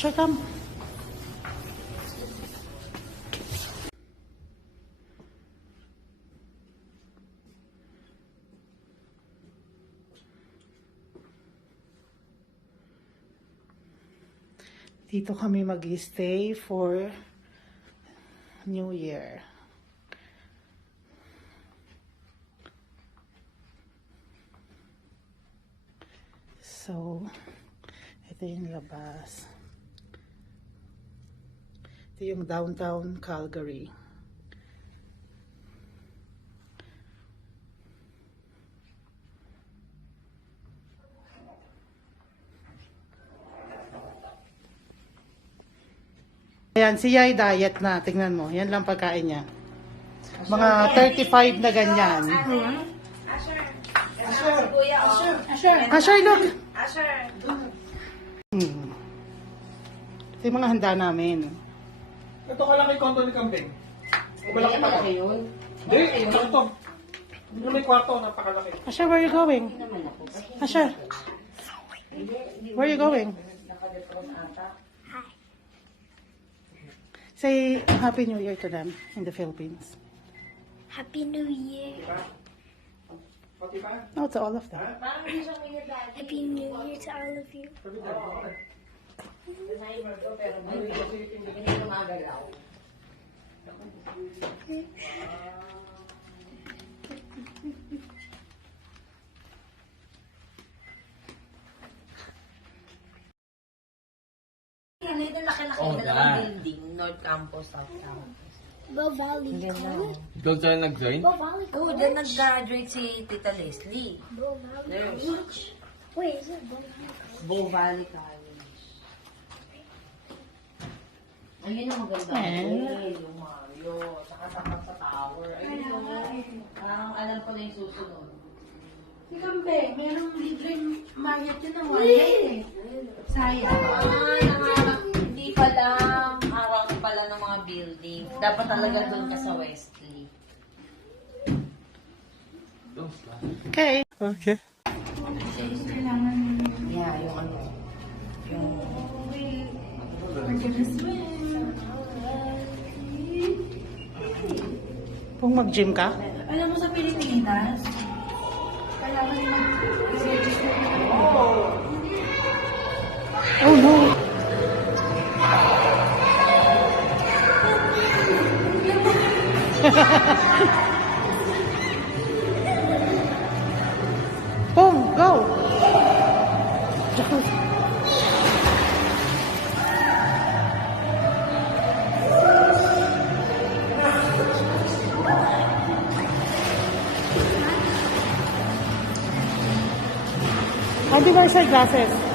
Asher, come. Dito kami mag-stay for New Year. So, ito yung labas. Ito yung downtown Calgary. Ayan, si Yay diet na. Tingnan mo. Yan lang pagkain niya. Mga 35 na ganyan. Asher, look! Ito yung mga handa namin. Ito kalaki konto ni Kambing. O malaki pa lang? Hindi, ito. Hindi may kwarto, napakalaki. Asher, where are you going? Asher, where are you going? Say Happy New Year to them in the Philippines. Happy New Year. No, to all of them. Happy New Year to all of you. Ito laki-laki na dalawang building, North Campus, South Campus. Bow Valley. Ikaw tayo nag-join? Bow Valley. Oo, dyan nag-graduate si Tita Leslie. Bow Valley There's College. Wait, is it Bow Valley College? Bow Valley College. Ayun ang maganda. Yung Mario, tsaka sapat sa tower. Ayun yung, parang alam ko na yung susunod. Si Kambe, merong libreng mayat yun ng one day eh. Sayang. Hindi pala, harang pala ng mga building. Dapat talaga doon ka sa Wesley. Okay. Okay. Yeah, yung ano. Yung... Kung mag-gym ka? Alam mo sa Pilipinas, kailangan nyo Oh no. Boom, go. Andy, where's our glasses?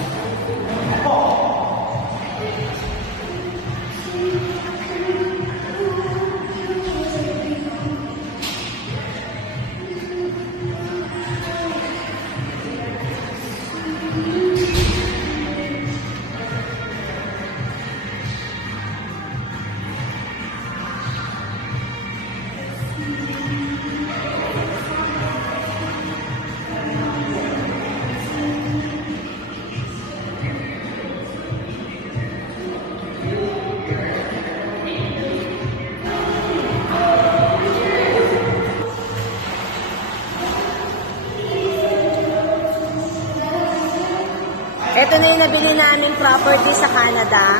Ito na yung nabili namin property sa Canada.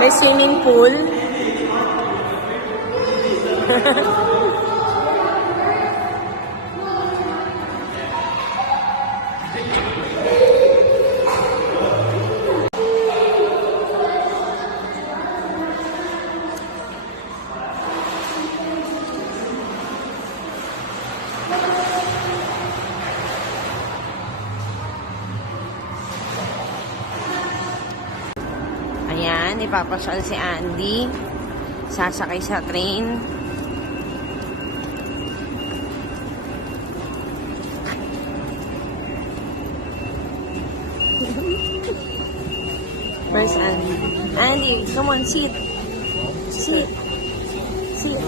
May swimming pool. Ayan, ipapasyal si Andy. Sasakay sa train. Where's Andy? Andy, come on, sit. Sit. Sit.